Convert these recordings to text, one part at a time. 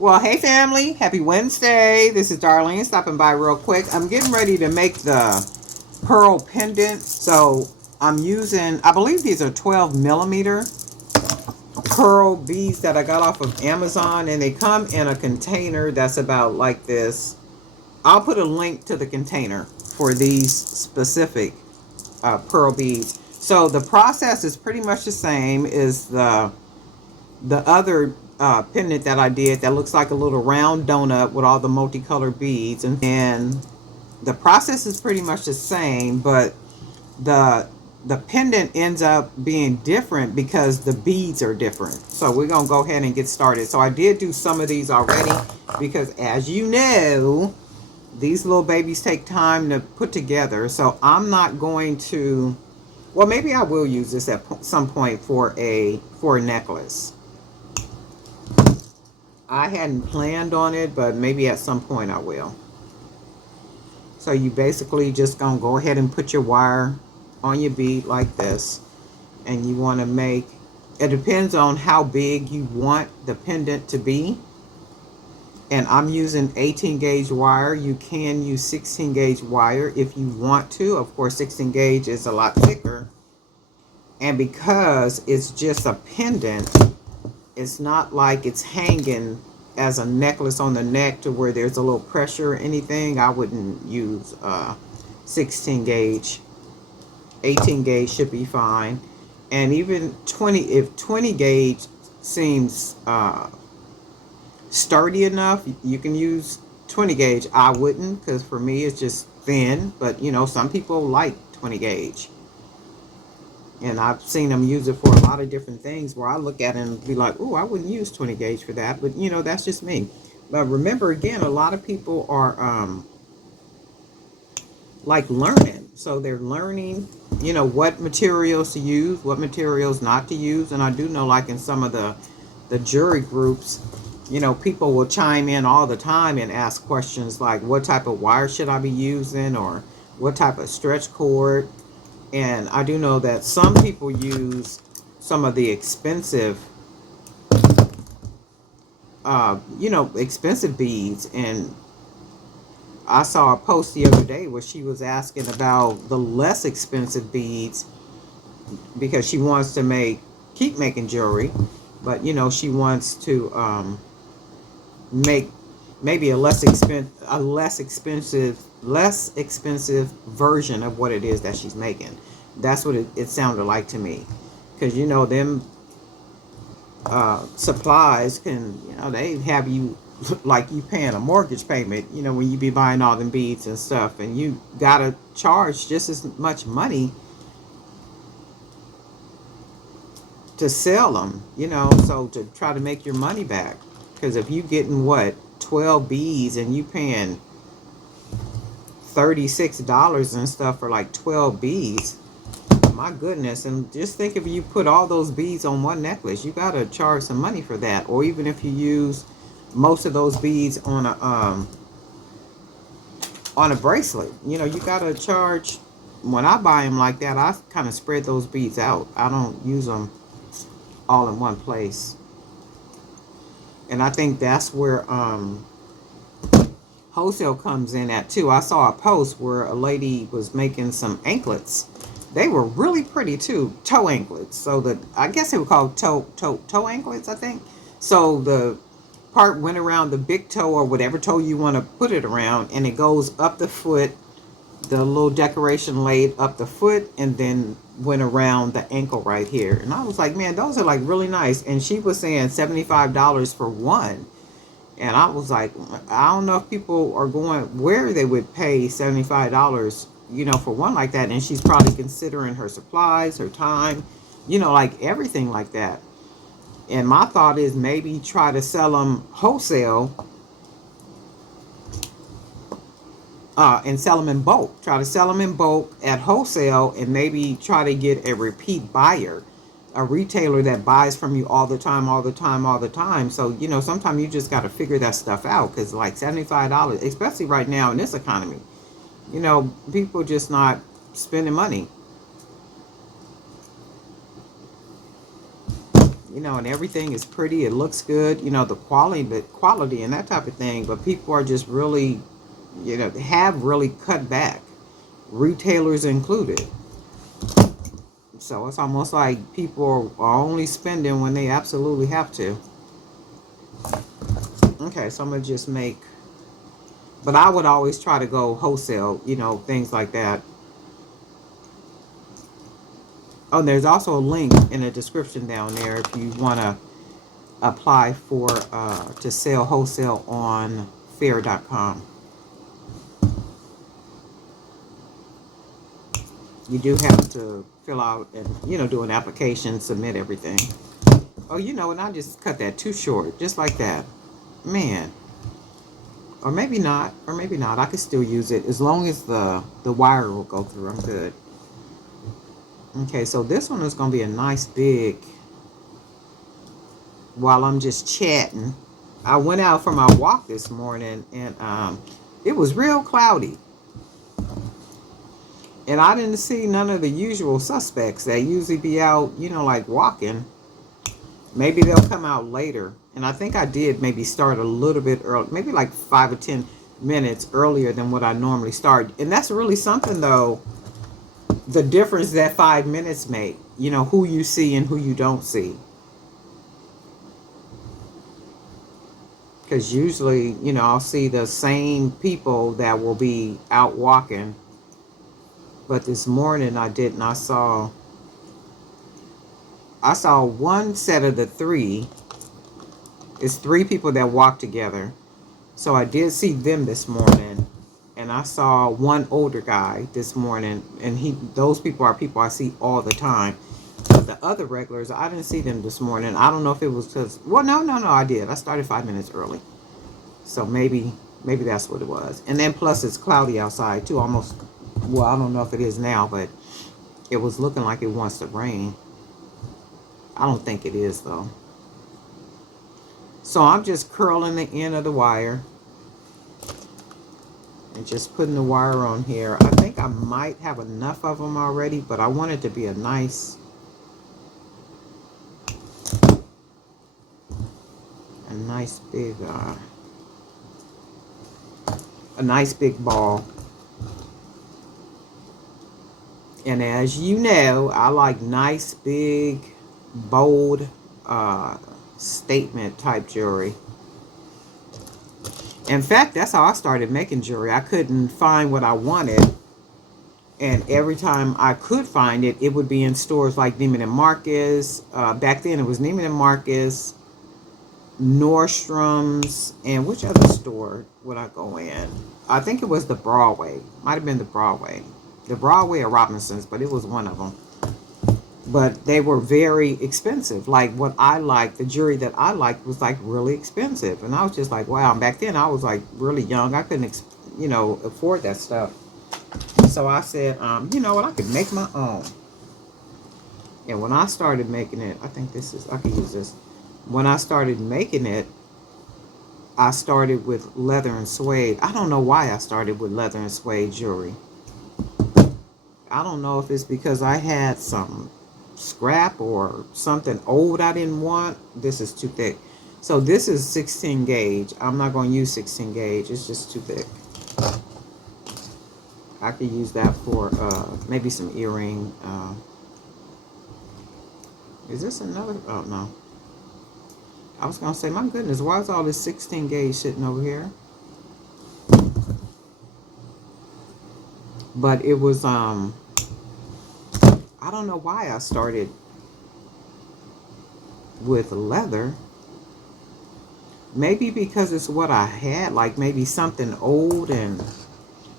Well, hey family, happy Wednesday. This is Darlene stopping by real quick. I'm getting ready to make the pearl pendant. So I'm using, I believe these are 12 millimeter pearl beads that I got off of Amazon, and they come in a container that's about like this. I'll put a link to the container for these specific pearl beads. So the process is pretty much the same as the other pendant that I did that looks like a little round donut with all the multicolored beads, and the process is pretty much the same, but the the pendant ends up being different because the beads are different. So we're gonna go ahead and get started. So I did do some of these already because, as you know, these little babies take time to put together. So I'm not going to, well, maybe I will use this at some point for a necklace. I hadn't planned on it, but maybe at some point I will. So you basically just gonna go ahead and put your wire on your bead like this, and you want to make, it depends on how big you want the pendant to be, and I'm using 18 gauge wire. You can use 16 gauge wire if you want to. Of course, 16 gauge is a lot thicker, and because it's just a pendant, it's not like it's hanging as a necklace on the neck to where there's a little pressure or anything. I wouldn't use 16 gauge. 18 gauge should be fine. And even 20, if 20 gauge seems sturdy enough, you can use 20 gauge. I wouldn't, because for me it's just thin, but you know, some people like 20 gauge. And I've seen them use it for a lot of different things where I look at it and be like, oh, I wouldn't use 20 gauge for that. But, you know, that's just me. But remember, again, a lot of people are like learning. So they're learning, you know, what materials to use, what materials not to use. And I do know, like in some of the jury groups, you know, people will chime in all the time and ask questions like, what type of wire should I be using, or what type of stretch cord. And I do know that some people use some of the expensive, you know, expensive beads. And I saw a post the other day where she was asking about the less expensive beads because she wants to keep making jewelry, but you know, she wants to make maybe a less expensive version of what it is that she's making. That's what it sounded like to me, because you know, them supplies can, you know, they have you like you paying a mortgage payment, you know, when you be buying all them beads and stuff, and you gotta charge just as much money to sell them, you know, so to try to make your money back. Because if you getting what, 12 beads, and you paying $36 and stuff for like 12 beads, my goodness. And just think, if you put all those beads on one necklace, you gotta charge some money for that. Or even if you use most of those beads on a bracelet, you know, you gotta charge. When I buy them like that, I kind of spread those beads out. I don't use them all in one place. And I think that's where wholesale comes in at too. I saw a post where a lady was making some anklets. They were really pretty too, toe anklets. So I guess they were called toe anklets, I think. So the part went around the big toe, or whatever toe you want to put it around, and it goes up the foot. The little decoration laid up the foot, and then went around the ankle right here. And I was like, man, those are like really nice. And she was saying $75 for one. And I was like, I don't know if people are going where they would pay $75, you know, for one like that. And she's probably considering her supplies, her time, you know, like everything like that. And my thought is maybe try to sell them wholesale, and sell them in bulk. Try to sell them in bulk at wholesale, and maybe try to get a repeat buyer, a retailer that buys from you all the time, all the time, all the time. So, you know, sometimes you just got to figure that stuff out, because like $75, especially right now in this economy, you know, people just not spending money. You you know, and everything is pretty. It looks good, you know, the quality and that type of thing. But people are just really, you know, have really cut back, retailers included. So it's almost like people are only spending when they absolutely have to. Okay, so I'm gonna just make, but I would always try to go wholesale, you know, things like that. Oh, there's also a link in the description down there if you want to apply for to sell wholesale on fair.com. You do have to fill out and, you know, do an application, submit everything. Oh, you know, and I just cut that too short, just like that. Man. Or maybe not, or maybe not. I could still use it as long as the wire will go through. I'm good. Okay, so this one is going to be a nice big, while I'm just chatting. I went out for my walk this morning, and it was real cloudy. And I didn't see none of the usual suspects that usually be out, you know, like walking. Maybe they'll come out later. And I think I did maybe start a little bit early, maybe like 5 or 10 minutes earlier than what I normally start. And that's really something, though, the difference that 5 minutes make, you know, who you see and who you don't see. Because usually, you know, I'll see the same people that will be out walking. But this morning I didn't. I saw one set of the three. It's three people that walk together. So I did see them this morning. And I saw one older guy this morning. And those people are people I see all the time. But the other regulars, I didn't see them this morning. I don't know if it was because, well, no, I did. I started 5 minutes early. So maybe that's what it was. And then plus it's cloudy outside too. Almost, well, I don't know if it is now, but it was looking like it wants to rain. I don't think it is, though. So I'm just curling the end of the wire and just putting the wire on here. I think I might have enough of them already, but I want it to be a nice big a nice big ball. And as you know, I like nice big bold statement type jewelry. In fact, that's how I started making jewelry. I couldn't find what I wanted, and every time I could find it, it would be in stores like Neiman and Marcus. Back then it was Neiman and Marcus, Nordstrom's, and which other store would I go in? I think it was the Broadway. Might have been the Broadway. The Broadway or Robinson's, but it was one of them. But they were very expensive. Like what I liked, the jewelry that I liked was like really expensive. And I was just like, wow. And back then I was like really young. I couldn't, you know, afford that stuff. So I said, you know what, I could make my own. And when I started making it, I think I could use this. When I started making it, I started with leather and suede. I don't know why I started with leather and suede jewelry. I don't know if it's because I had some scrap or something old I didn't want. This is too thick. So this is 16 gauge. I'm not going to use 16 gauge. It's just too thick. I could use that for maybe some earring. Is this another? Oh, no. I was going to say, my goodness, why is all this 16 gauge sitting over here? But it was, I don't know why I started with leather. Maybe because it's what I had, like maybe something old. And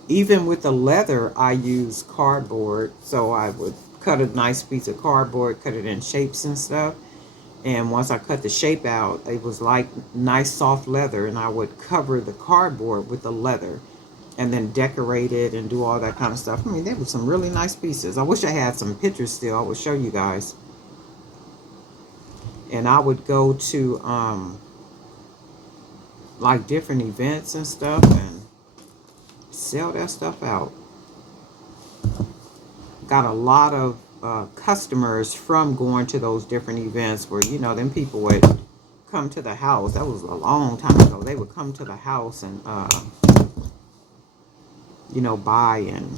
even with the leather, I use cardboard. So I would cut a nice piece of cardboard, cut it in shapes and stuff. And once I cut the shape out, it was like nice soft leather. And I would cover the cardboard with the leather and then decorate it and do all that kind of stuff. I mean, there were some really nice pieces. I wish I had some pictures still. I would show you guys. And I would go to like different events and stuff and sell that stuff out. Got a lot of customers from going to those different events where, you know, them people would come to the house. That was a long time ago. They would come to the house and, you know, buy, and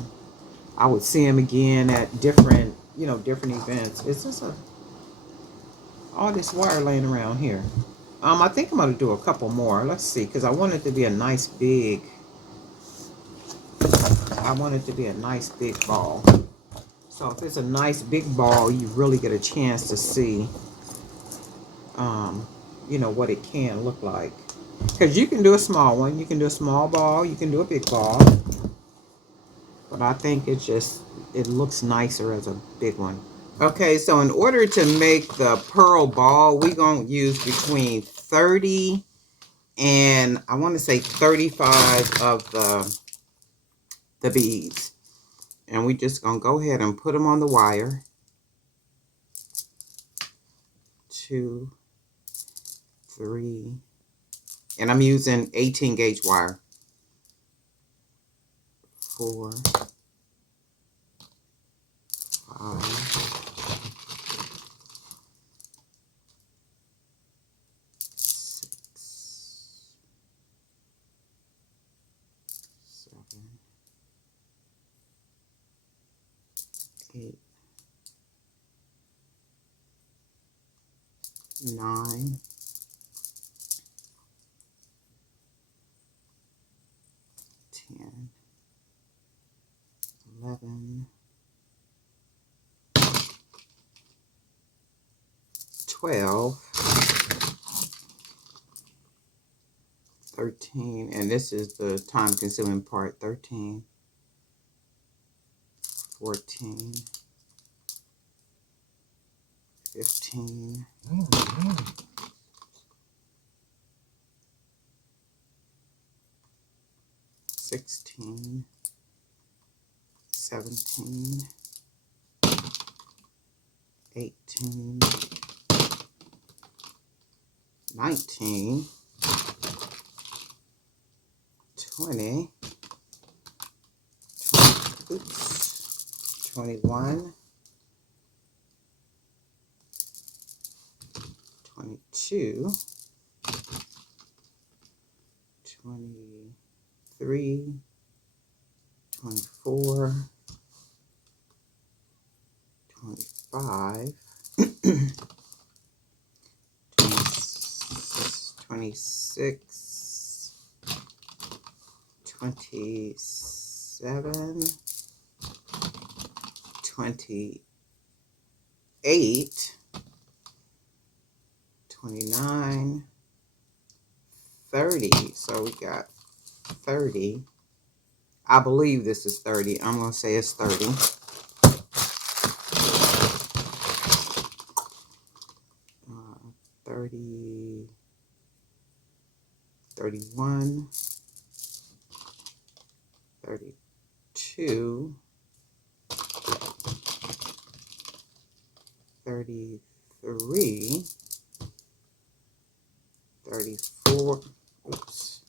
I would see them again at different, you know, different events. It's just all this wire laying around here. I think I'm gonna do a couple more. Let's see, because I want it to be a nice big. I want it to be a nice big ball. So if it's a nice big ball, you really get a chance to see, you know, what it can look like. Because you can do a small one, you can do a small ball, you can do a big ball. But I think it looks nicer as a big one. Okay, so in order to make the pearl ball, we're going to use between 30 and I want to say 35 of the beads. And we're just going to go ahead and put them on the wire. 2, 3, and I'm using 18 gauge wire. 4, 5, 6, 7, 8, 9, 10, 11, 12, 13, and this is the time consuming part. 13, 14, 15, 16, 17, 18, 19, 20, 21, 22, 23, 24, 25, 26, 27, 28, 29, 30. So we got 30. I believe this is 30. I'm going to say it's 30. 30, 31, 32, 33, 34. Oops.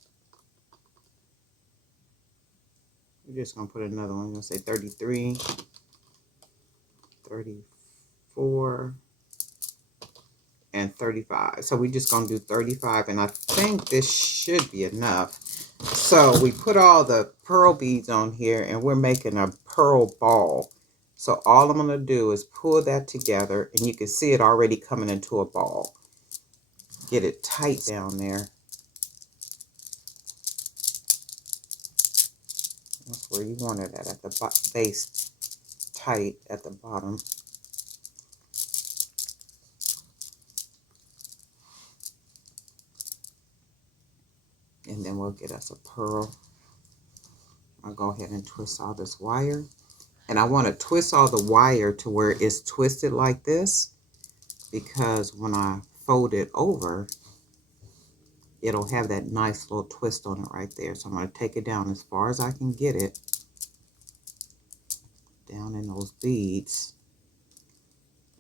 We're just going to put another one. I'm going to say 33, 34, and 35. So we're just going to do 35, and I think this should be enough. So we put all the pearl beads on here, and we're making a pearl ball. So all I'm going to do is pull that together, and you can see it already coming into a ball. Get it tight down there. That's where you want it at the base, tight at the bottom. And then we'll get us a pearl. I'll go ahead and twist all this wire. And I want to twist all the wire to where it's twisted like this, because when I fold it over, it'll have that nice little twist on it right there. So I'm going to take it down as far as I can get it, down in those beads,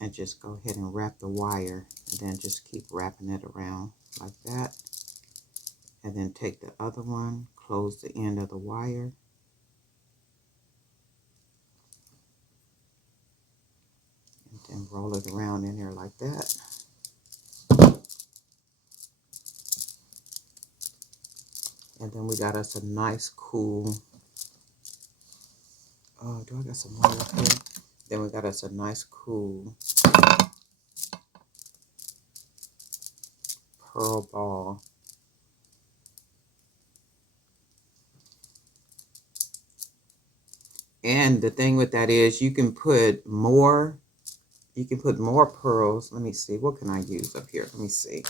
and just go ahead and wrap the wire, and then just keep wrapping it around like that. And then take the other one, close the end of the wire, roll it around in there like that. And then we got us a nice cool, oh, do I got some wires here? Then we got us a nice cool pearl ball. And the thing with that is you can put more pearls. Let me see, what can I use up here? Let me see.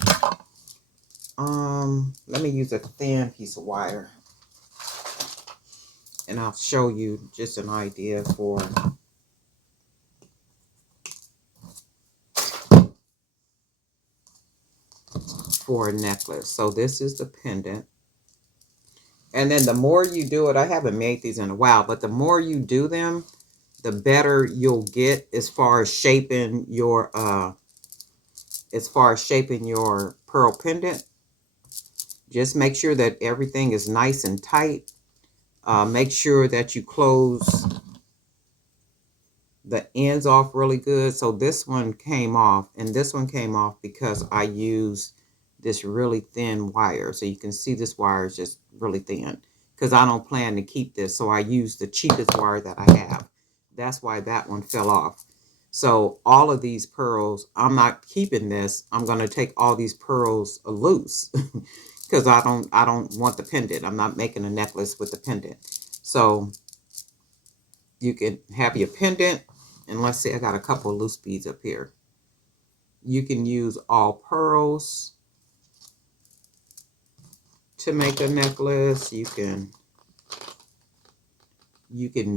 Let me use a thin piece of wire. And I'll show you just an idea for a necklace. So this is the pendant. And then the more you do it, I haven't made these in a while, but the more you do them, the better you'll get as far as shaping your pearl pendant. Just make sure that everything is nice and tight. Make sure that you close the ends off really good. So this one came off, and this one came off because I used this really thin wire. So you can see this wire is just really thin because I don't plan to keep this. So I used the cheapest wire that I have. That's why that one fell off. So all of these pearls, I'm not keeping this. I'm going to take all these pearls loose because I don't want the pendant. I'm not making a necklace with the pendant. So you can have your pendant, and let's say I got a couple of loose beads up here. You can use all pearls to make a necklace. You can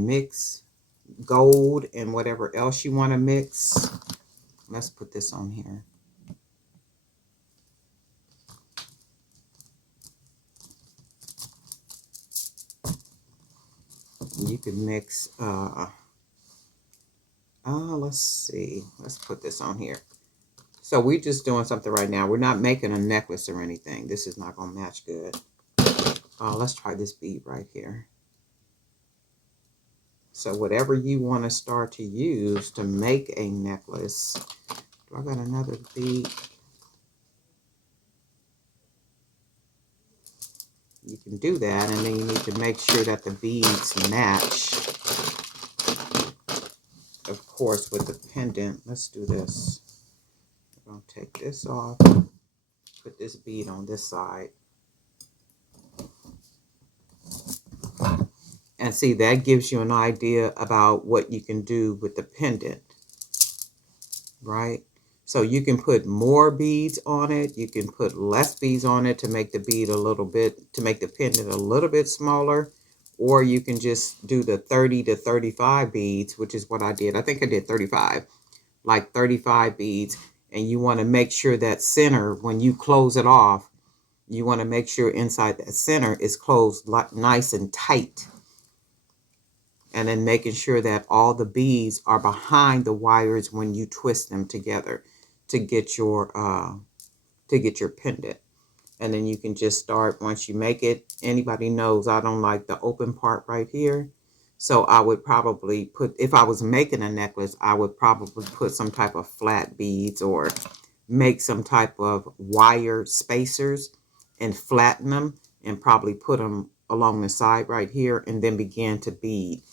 mix gold and whatever else you want to mix. Let's put this on here. You can mix let's see, let's put this on here. So we're just doing something right now. We're not making a necklace or anything. This is not going to match good. Let's try this bead right here. So whatever you want to start to use to make a necklace. Do I got another bead? You can do that, and then you need to make sure that the beads match, of course, with the pendant. Let's do this. I'm going to take this off, put this bead on this side. And see, that gives you an idea about what you can do with the pendant, right? So you can put more beads on it. You can put less beads on it to make the bead a little bit, to make the pendant a little bit smaller. Or you can just do the 30 to 35 beads, which is what I did. I think I did 35, like 35 beads. And you want to make sure that center, when you close it off, you want to make sure inside that center is closed nice and tight. And then making sure that all the beads are behind the wires when you twist them together to get your pendant. And then you can just start once you make it. Anybody knows I don't like the open part right here. So I would probably put, if I was making a necklace, I would probably put some type of flat beads or make some type of wire spacers and flatten them and probably put them along the side right here and then begin to bead.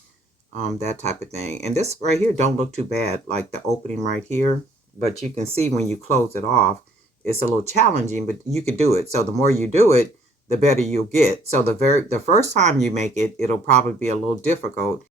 That type of thing. And this right here don't look too bad, like the opening right here. But you can see when you close it off, it's a little challenging, but you can do it. So the more you do it, the better you'll get. So the first time you make it, it'll probably be a little difficult.